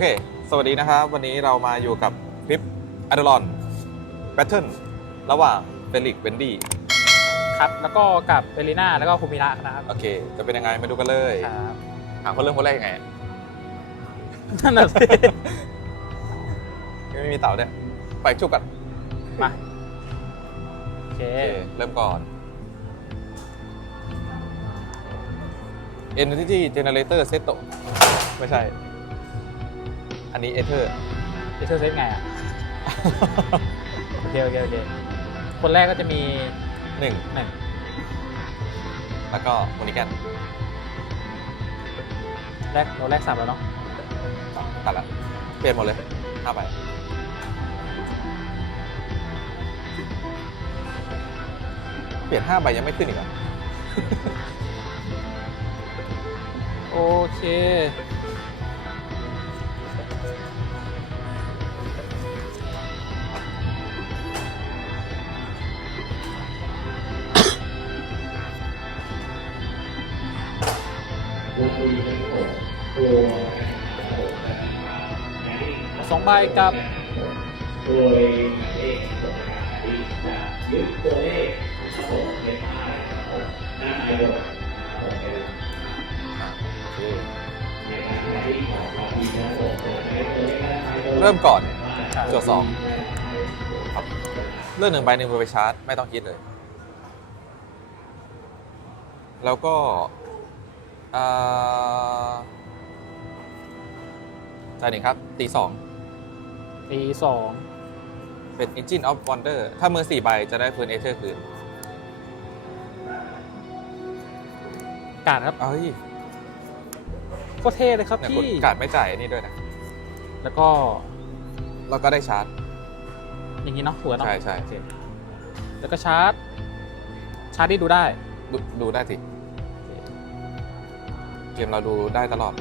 เค สวัสดีนะครับ วันนี้เรามาอยู่กับคลิปอ d ด l อนแบทเทิลระหว่างเฟลิกเวนดี้ครับ แล้วก็กับเบลิน่าแล้วก็คูมิระนะครับโอเค จะเป็นยังไงมาดูกันเลยครับถามคนเริ่มคนแรกยังไงนั่นน่ะสิไม่มีเต่าเนี่ยไปจุกกันมาโอเค โอเคเริ่มก่อน Entity Generator Set ไม่ใช่ อันนี้ Ether เอเทอร์เซตไงอะ โอเคโอเคโอเคคนแรกก็จะมีหนึ่งหนึ่งแล้วก็โมนิแกนแรกเราแรกสับแล้วเนาะตัดละเปลี่ยนหมดเลยห้าใบเปลี่ยนห้าใบยังไม่ขึ้นอีกเหรอ โอเค ใบกับโดยเลขตัวขายึดตัวเลขส่งไปใต้ด้านในบทของเวลาเริ่มก่อนจทย์สองครับเลือกหนึ่งใบหนึ่งไปชาร์จ ไม่ต้องคิดเลย แล้วก็อ่าจ่ายหนึ่งครับ ตีสอง ตีสองเป็น Engine of Wonder ถ้ามือสี่ใบจะได้พื้นเอเธอร์คืนกาดครับเอ้ยโคตรเท่เลยครับเนี่ยคุณพี่การดไม่จ่ายอันนี่ด้วยนะ แล้วก็แล้วก็ได้ชาร์จ อย่างนี้เนาะหัวเนาะใช่ใช่ โอเคแล้วก็ชาร์จ ชาร์จที่ดูได้ ดูดูได้สิ เกมเราดูได้ตลอด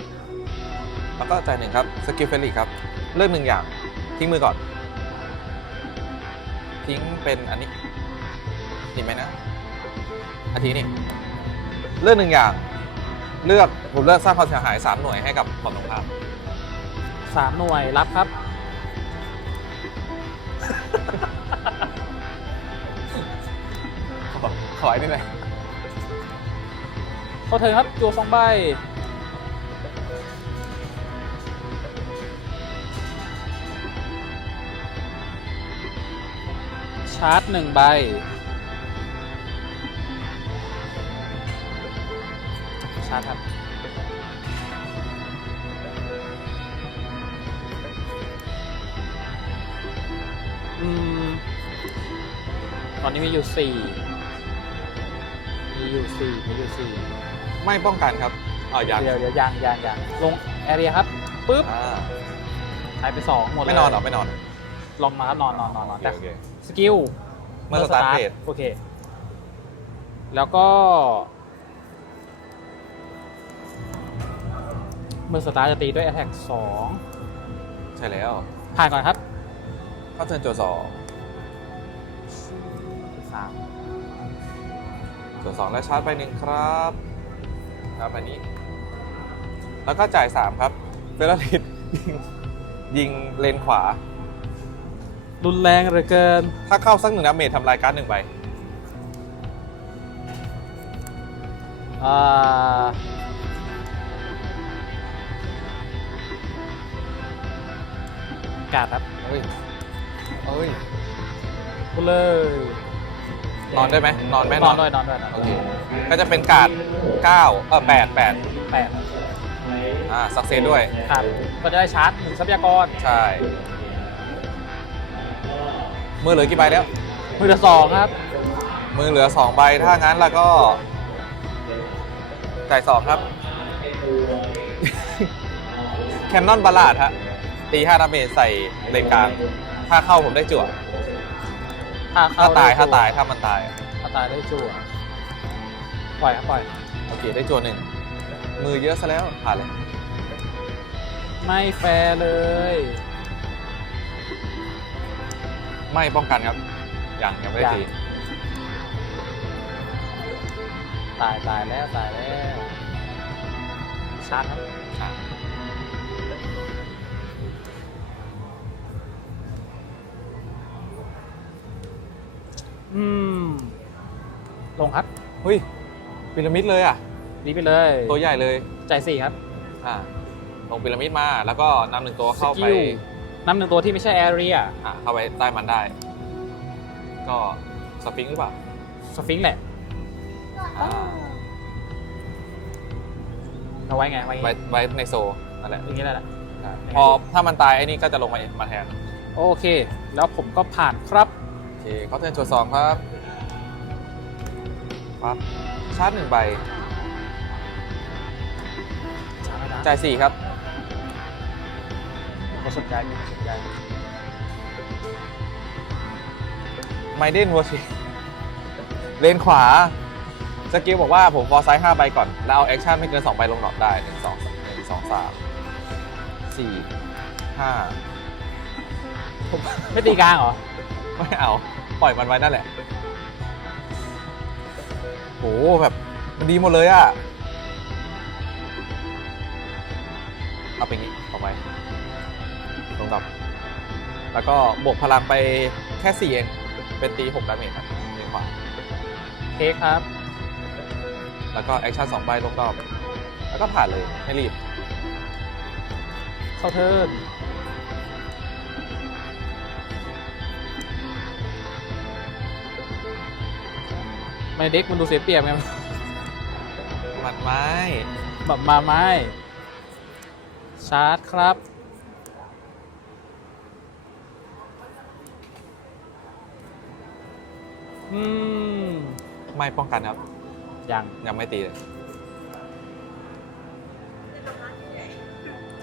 แล้วก็จ่ายหนึ่งครับ สกิลเฟลลี่ครับ เลือกหนึ่งอย่าง ทิ้งมือก่อน ทิ้งเป็นอันนี้ดีไหมนะอาทีนี่เลือกหนึ่งอย่าง เลือกผมเลือกสร้างความเสียหาย3หน่วยให้กับฝั่งตรงข้ามสามหน่วยรับครับ ขอขอไอ้นี่หน่อยเข้าเทิร์นครับจัวสองใบาร์จหนึ่งใบ ชาร์จครับ อืม ตอนนี้มีอยู่สี่ มีอยู่สี่ มีอยู่สี่ ไม่ป้องกันครับอ๋อยังเดี๋ยวเดี๋ยวยางยางยางลงแอเรียครับปุ๊บอ่าหายไปสองหมดเลยไม่นอนเหรอ ไม่นอนลงมาครับนอนนอนนอนนอนโอเคแต่ โอเค สกิลเมื่อสตาร์ทเพจโอเค แล้วก็ เมื่อสตาร์ทจะตีด้วย Attack ใช่แล้ว2ผ่านก่อนครับเข้าเทิร์นโจทย์สอง3ส่วนสองแล้วชาร์จไปหนึ่งครับครับอันนี้ แล้วก็จ่ายสามครับเฟรลิตยิงยิงเลนขวา รุนแรงเหลือเกิน ถ้าเข้าสักหนึ่งดาเมจทำลายการ์ดหนึ่งใบอ่ากาดครับเฮ้ยเฮ้ยพูดเลยนอนได้ไหมนอนไหมนอนด้วยนอนด้วยนอนโอด้วยเคก็จะเป็นการ์ดเก้าเออแปดแปดแปดอ่าสักเซนด้วยครับก็จะได้ชาร์จหนึ่งทรัพยากรใช่ มือเหลือกี่ใบแล้ว มือละสองครับ มือเหลือสองใบถ้างั้นแล้วก็จ่ายสองครับ แคนนอนบาลาดฮะตีห้าดาเมจใส่เลนกลางถ้าเข้าผมได้จั่วถ้าเข้ถ้าตายได้ถ้าจั่วตายถ้ามันตาย ถ้าตายได้จั่วปล่อยครับปล่อย โอเค ได้จั่วหนึ่ง มือเยอะซะแล้วผ่านเลย ไม่แฟร์เลย ไม่ป้องกันครับยังยังไม่ได้ตีตายตายแล้วตายแล้วชาร์จครับอืมลงครับเฮ้ยพีระมิดเลยอะ รีบไปเลยตัวใหญ่เลยใจสี่ครับ อ่าลงพีระมิดมาแล้วก็นำหนึ่งตัวเข้าไป นำหนึ่งตัวที่ไม่ใช่แอเรียอ่าเข้าไปใต้มันได้ ก็สปริงหรือเปล่าสฟิงค์แหละอ่าเอาไว้ไงไว้ไงไว้ไว้ในโซนนั่นแหละอย่างนี้แหละอ่าพอถ้ามันตายไอ้นี่ก็จะลงมามาแทนโอเค แล้วผมก็ผ่านครับโอเคเขาเทิร์นจัวสองครับปั๊บชาร์จหนึ่งใบช้าไหมนะจ่ายสี่ครับ ไม่สนใจสนใจไมเดนวอชิเลนขวา สกิลบอกว่าผมฟอร์ไซส์5ใบก่อน แล้วเอาแอคชั่นไม่เกิน2ใบลงดอกได้1 2 1 2 3 4ไม่ตีกลางเหรอ ไม่เอา ปล่อยมันไว้นั่นแหละโหแบบ มันดีหมดเลยอะเอาไปงี้เอาไป ลงดอกแล้วก็บวกพลังไปแค่4เองเป็นตี6ดาเมจครับเลนขวาเทคครับ แล้วก็แอคชั่นสองใบลงดอกแล้วก็ผ่านเลยไม่รีบ เข้าเทิร์นไม่เด็กมันดูเสียเปรียบไงมันไม้ แบบมาไม้ ชาร์จครับ อืมไม่ป้องกันครับ ยังยังไม่ตีเลย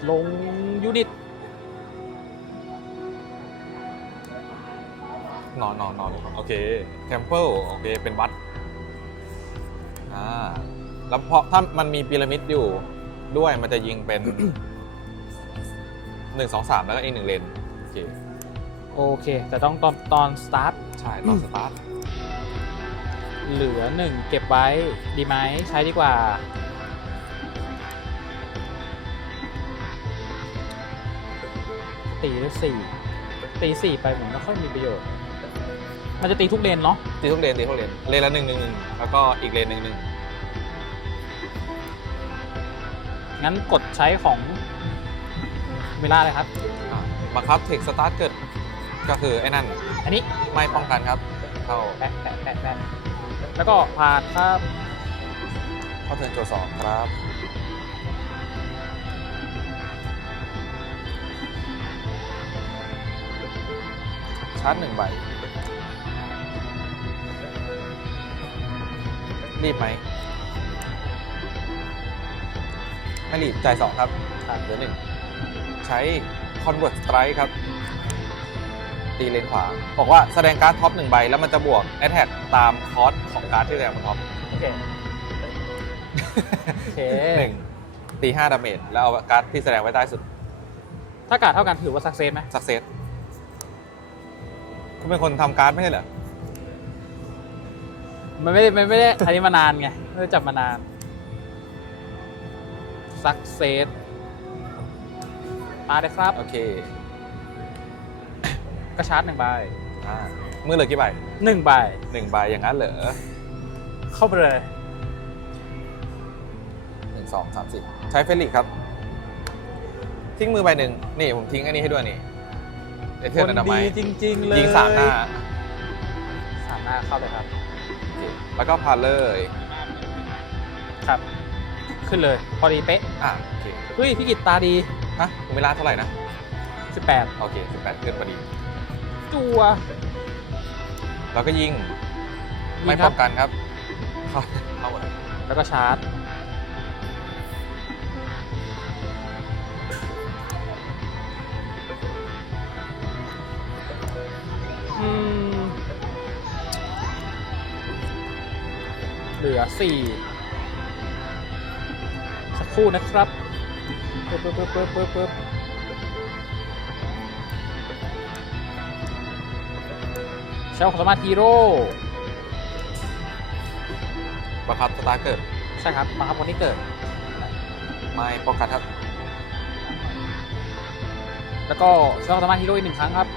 ลงยูนิตนอนนอนนอนโอเคแคมเปิลโอเค เป็นวัด อ่า แล้วเพราะถ้ามันมีพีระมิดอยู่ด้วยมันจะยิงเป็นหนึ่งสองสามแล้วก็อีกหนึ่งเลน โอเค โอเค แต่ต้องตอนตอนสตาร์ท ใช่ ตอนสตาร์ท เหลือหนึ่งเก็บไว้ดีไหมใช้ดีกว่า ตีด้วยสี่ตีสี่ไปผมไม่ค่อยมีประโยชน์ มันจะตีทุกเลนเนาะตีทุกเลนตีทุกเลนเลนละหนึ่งหนึ่งหนึ่งแล้วก็อีกเลนหนึ่งหนึ่งงั้นกดใช้ของเวลาเลยครับอ่าบังคับเทคสตาร์ทเกิดก็คือไอ้นั่น อันนี้ไม่ป้องกันครับ เข้าแปะแปะแปะแปะ แล้วก็ผ่านครับเข้าเทิร์นโจสองครับชาร์จหนึ่งใบ รีบไหม ไม่รีบ จ่ายสองครับอ่าเหลือหนึ่ง ใช้ Convert Strike ครับ ตีเลนขวา บอกว่าแสดงการ์ดท็อปหนึ่งใบ แล้วมันจะบวก Attack ตามคอร์สของการ์ดที่แสดงบนท็อปโอเคโอเคหนึ่งตีห้าดาเมจแล้วเอาการ์ดที่แสดงไว้ใต้สุด ถ้ากาดเท่ากันถือว่าสักเซสไหมสักเซสคุณเป็นคนทำการ์ดไม่ใช่เหรอมันไม่ได้มันไม่ได้อันนี้มานานไงไม่ได้จับมานานสักเซสมาเลยครับ โอเค ก็ชาร์จหนึ่งใบอ่ามือเหลือกี่ใบหนึ่งใบหนึ่งใบอย่างนั้นเหรอเข้าไปเลยหนึ่งสองสามสี่ใช้เฟลิกครับ ทิ้งมือใบหนึ่งนี่ผมทิ้งอันนี้ให้ด้วยนี่เอเทอร์นันดาไมจริง ๆ เลยยิงสามหน้าสามหน้าเข้าเลยครับโอเคแล้วก็พาเลยครับ ขึ้นเลย พอดีเป๊ะอ่าโอเคเฮ้ยพี่กิตตาดีฮะคุณเวลาเท่าไหร่นะ18 โอเคสิบแปดขึ้นพอดี จัวแล้วก็ยิง ยิงไม่ครัป้บองกันครับเข้าเข้าหมดแล้วก็ชาร์จ อืม เหลือสี่สักครู่นะครับปึ๊บปึ๊บปึ๊บปึ๊บปึ๊บปึ๊บ เชลของสมาร์ทฮีโร่บังคับสตาร์เกิดใช่ครับมาครับคนที่เกิด ไม่ป้องกันครับ แล้วก็เชลของสมาร์ทฮีโร่อีกหนึ่งครั้งครับ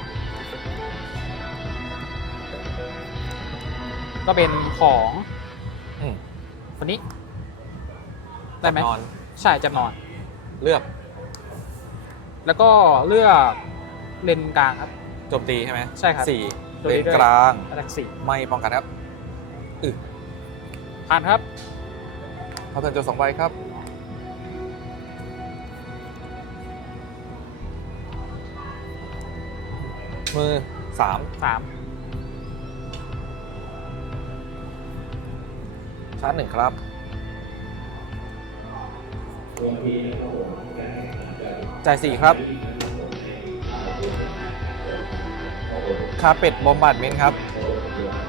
ก็เป็นของอืมคนนี้ได้ไหมนอนใช่จะนอน เลือกแล้วก็เลือกเลนกลางครับ โจมตีใช่ไหมใช่ครับ สี่ ตัวเลนี้นด้วยกลาง อันดับสี่ไม่ป้องกันครับอึผ่านครับ เขาเทิร์นโจสองใบครับ มือสามสามชาร์จหนึ่งครับรวมทีนะครับผมการแข่งขันจะจ่ายสี่ครับ คาเป็ดบอมบาร์ดเมนครับ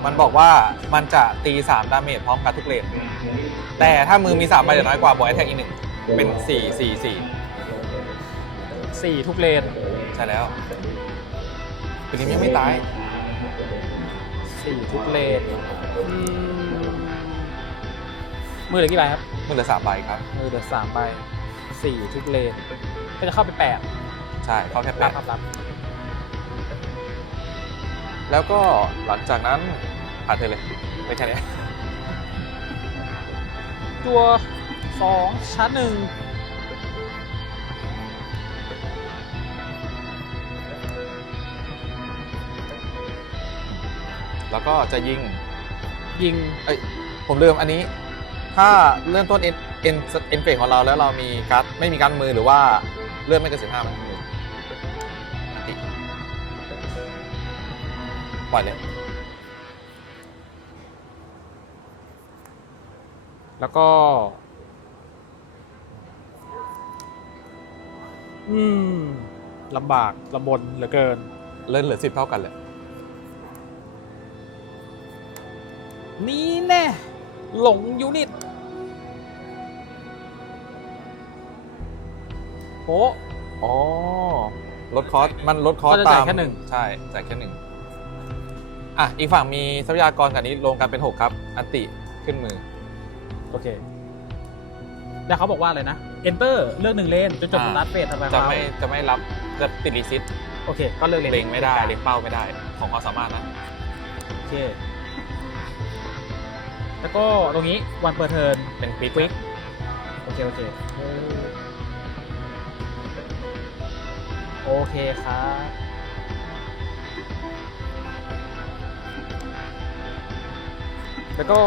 มันบอกว่ามันจะตี 3 ดาเมจพร้อมกับทุกเลนแต่ถ้ามือมี3ใบหรือน้อยกว่าบวกแอทแทกอีกหนึ่งเป็น 4 4 สี่ทุกเลน4 ใช่แล้วปริมยังไม่ตาย สี่ทุกเลนอืมมือเหลือกี่ใบครับ มือเหลือ3ใบครับ มือเหลือสามใบสี่ทุกเลนก็จะเข้าไปแปดใช่เขาแค่แปรับดครับรับ แล้วก็หลังจากนั้นผ่านเธอเลยไปแค่นี้ตัวสองชาร์จหนึ่งแล้วก็จะยิงยิงเอ้ยผมลืมอันนี้ ถ้าเริ่มต้นเอ็นเอ็นเอ็นเฟกของเราแล้วเรามีการ์ดไม่มีการดมือหรือว่าเลื่อนไม่เกินสิบห้ามัน ปล่อยเลย แล้วก็ อืมลำบากลำบนเหลือเกิน เลื่อนเหลือสิบเท่ากันเลย นี่แน่ หลงยูนิตโอ้อ๋อลดคอสมันลดคอสก็จะตาจ่ายมแค่หนึ่ง ใช่จ่ายแค่หนึ่ง อะอีกฝั่งมีทรัพยากรกับนี้รวมกันเป็นหกครับ อันติขึ้นมือ โอเค แล้วเขาบอกว่าอะไรนะ enter เลือกหนึ่งเลนจนจบอ่าสตาร์ทเฟสทำไมจะไม่จะไม่รับจะติดรีซิตโอเค ก็เลือกเลนเล็งไม่ได้เล็งเป้าไม่ได้ของความสามารถนะโอเค แล้วก็ตรงนี้วันเปิดเทิร์น เป็นควิกควิกโอเค โอเค โอเคครับ แล้วก็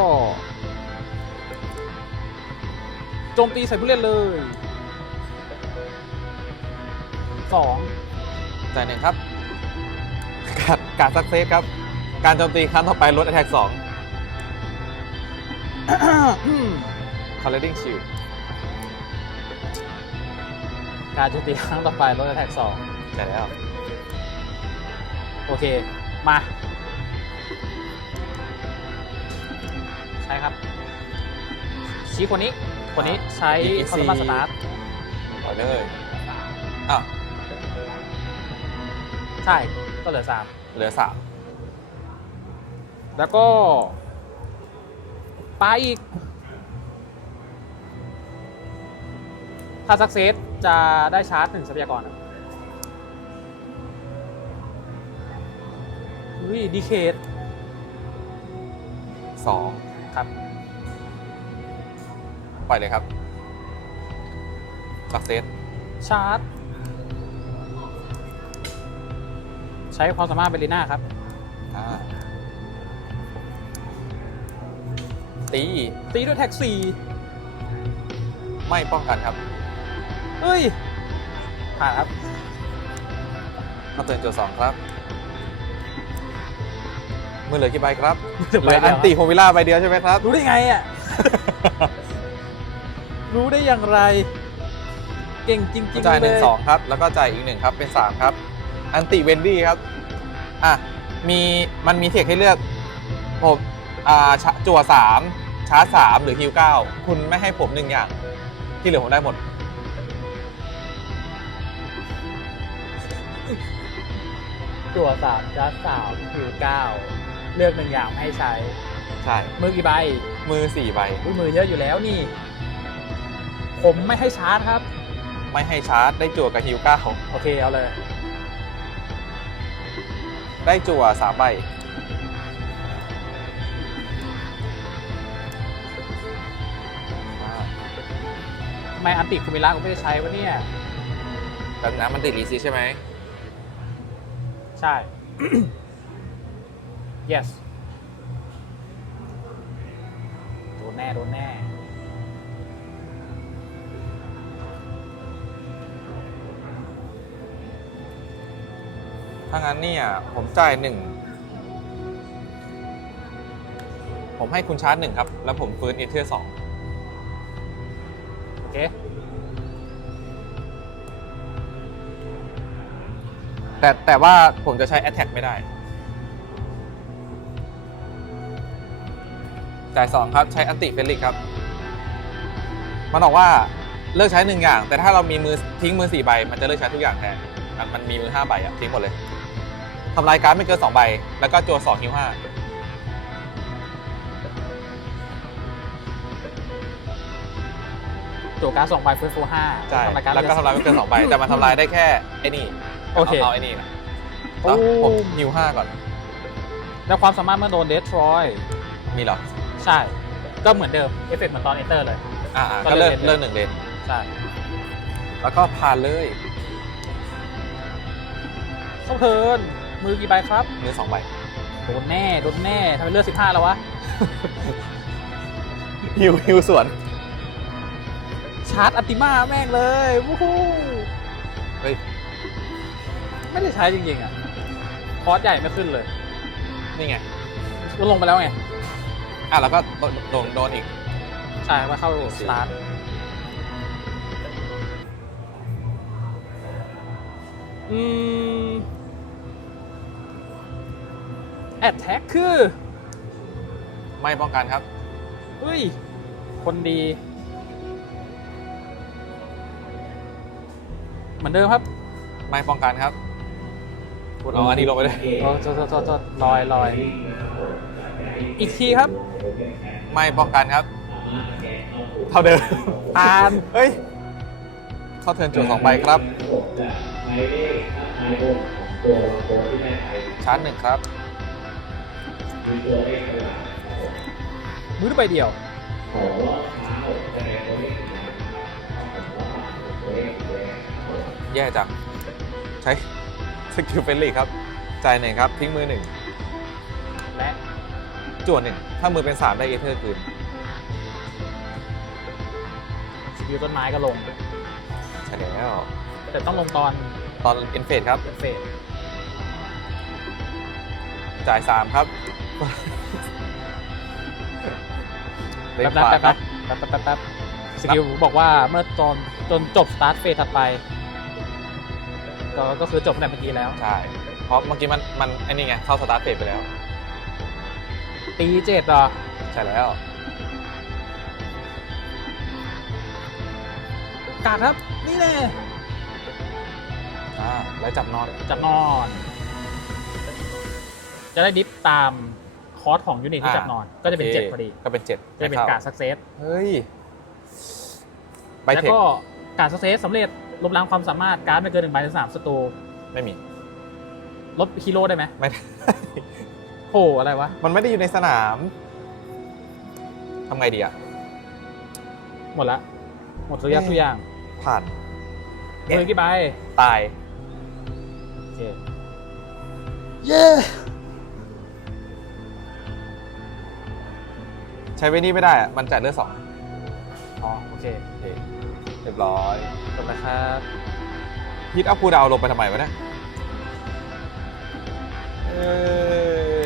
โจมตีใส่ผู้เล่นเลยสองจ่ายหนึ่งครับ การการสักเซสครับ การโจมตีครั้งต่อไปลด attack 2 coloring shield การโจมตีครั้งต่อไปลดแท็กสองใช่แล้ว โอเค มา ช่ครับ ชี้คนนี้คนนี้ใช้ EEC คอนมาสตาร์ทปล่อยเลยอ้าวใช่ก็เหลือสามเหลือสามแล้วก็ปาอีก ถ้าสักเซสจะได้ชาร์จหนึ่งทรัพยากรอะอุ้ยดีเคทสอง ครับ ปล่อยเลยครับสักเซสชาร์จ ใช้ความสามารถเบลลิน่าครับ อ่าตีตีด้วยแท็กสี่ไม่ป้องกันครับเฮ้ย ผ่านครับเข้าเตือนโจทย์สองครับ มือเหลือกี่ใบครับเหลือเหใบลือเดีอัยวนครับติโฮวิล่าใบเดียวใช่ไหมครับ รู้ได้ไงอะ รู้ได้อย่างไร เก่งจริงๆจ่ายหเลนึ่งยสองครับ แล้วก็จ่ายอีกหนึ่งครับ เป็นสามครับ อันติเวนดี้ครับ อะ มีมันมีเทคให้เลือกผมอ่าชะจั่วสามชาร์จสามหรือฮิวเก้าคุณไม่ให้ผมหนึ่งอย่าง ที่เหลือผมได้หมดตัวสามจัดสามคิวเก้า เลือกหนึ่งอย่างให้ใช้ ใช่ มือกี่ใบมือสี่ใบ อุ้มือเยอะอยู่แล้วนี่ ผมไม่ให้ชาร์จครับ ไม่ให้ชาร์จได้จั่วกับฮิวเก้าโอเคเอาเลย ได้จั่วสามใบ ไม่อันติคุมิระกูไม่ได้ใช้วะเนี่ย แล้นะมันติดรีซีใช่ไหม ใช่ yes โดนแน่ โดนแน่ ถ้างั้นเนี่ย ผมจ่ายหนึ่ง ผมให้คุณชาร์จหนึ่งครับ แล้วผมฟื้นเอเทอร์สองโอเค แต่แต่ว่าผมจะใช้ Attack ไม่ได้ จ่ายสองครับ ใช้อันติเฟลิกครับ มันบอกว่าเลิกใช้หนึ่งอย่าง แต่ถ้าเรามีมือทิ้งมือสี่ใบ มันจะเลิกใช้ทุกอย่างแทนมันมันมีมือห้าใบอะทิ้งหมดเลยทำลายการ์ดไม่เกินสองใบ แล้วก็จัวสองฮิวห้าจั่วการดสองใบฟื้นฟูห้าใช่ทำรายการแล้วก็ทำลายไม่เกินสองใบ แต่มันทำลายได้แค่ไอ้นี่โอเคเอาไอ้นี่นะโอ้แล้วผมฮิวห้าก่อน แล้วความสามารถเมื่อโดนเดสทรอย มีเหรอ ใช่ ก็เหมือนเดิมเอฟเฟกต์เหมือนตอนเอนเตอร์เลย อ่าๆก็ก็เลิเลิกกเล่นเลิกหนึ่งเลนใช่แล้วก็ผ่านเลยเข้าเทิร์นมือกี่ใบครับ มือสองใบโดนแน่ โดนแน่ทำไมเลือดสิบห้าแล้ววะ ฮิวฮิวสวนชาร์จอัลติมาแม่งเลยวู้ฮู้เฮ้ยไม่ได้ใช้จริงๆอะ คอร์สใหญ่ไม่ขึ้นเลย นี่ไงก็ลงไปแล้วไง อะแล้วก็โดนโดนโดนอีก ใช่ว่าเข้าสตาร์ทอืมแอดแท็กคือ ไม่ป้องกันครับ เฮ้ย คนดี เหมือนเดิมครับไม่ป้องกันครับคุณเอาอันนี้ลงไปเลยโอ้โทษโทษโทษโทษลอยลอย อีกทีครับ ไม่ป้องกันครับ เท่าเดิมอ่านเฮ้ย เข้าเทิร์นจุดสองใบครับผมจะหมายเลขหมายเลขของตัวตัวที่ได้ไปชาร์จหนึ่งครับมีตัวเลขกระดาษมือใบเดียวขอรอบเท้าแสดงตัวเลขอีกนะตัวเลขตัวเลขแย่จังใช้สกิลเฟลลี่ครับ จ่ายหนึ่งครับ ทิ้งมือหนึ่งและจวดหนึ่ง ถ้ามือเป็นสามได้เอเธอร์คืนสกิลต้นไม้ก็ลง ใช่แล้วแต่ต้องลงตอนตอนเอ็นเฟสครับเป็นเฟสจ่ายสามครับเล่แป๊นบขวาแป๊บครัแป๊บบแป๊บแป๊บแป๊บสกิลบอกว่าเมื่อตอนจนจบสตาร์ทเฟสถัดไป ก็ก็คือจบในเมื่อกี้แล้ว ใช่เพราะเมื่อกี้มันมันไอ้นี่ไงเข้าสตาร์ทเฟสไปแล้ว ตีเจ็ดเหรอใช่แล้วกาดครับ นี่แน่อ่าแล้วจับนอนจับนอน จะได้ดิฟตามคอร์สของยูนิตที่อ่าจับนอน ก็จะเป็นโอเคเจ็ดพอดีก็เป็นเจ็ดจะเป็นไม่ข้การสักเซสเฮ้ยไปแล้วเทคก็การสักเซสสำเร็จลบล้างความสามารถการดไม่เกินหนึ่งใบในสนามศัตรูไม่มีลดฮีโร่ได้ไหมไม่ได้ โหอะไรวะ มันไม่ได้อยู่ในสนามทำไงดีอะหมดละ หมดทุกอย่างเอ๊ะทุกอย่างผ่านมือกี่ใบตายโอเคเย้ใช้เวนี่ไม่ได้อะมันจ่ายเลือดสองอ๋อโอเคโอเคเรียบร้อยจบแล้วครับฮิตอัพคูดาวลงไปทำไมวะเนี่ยเออ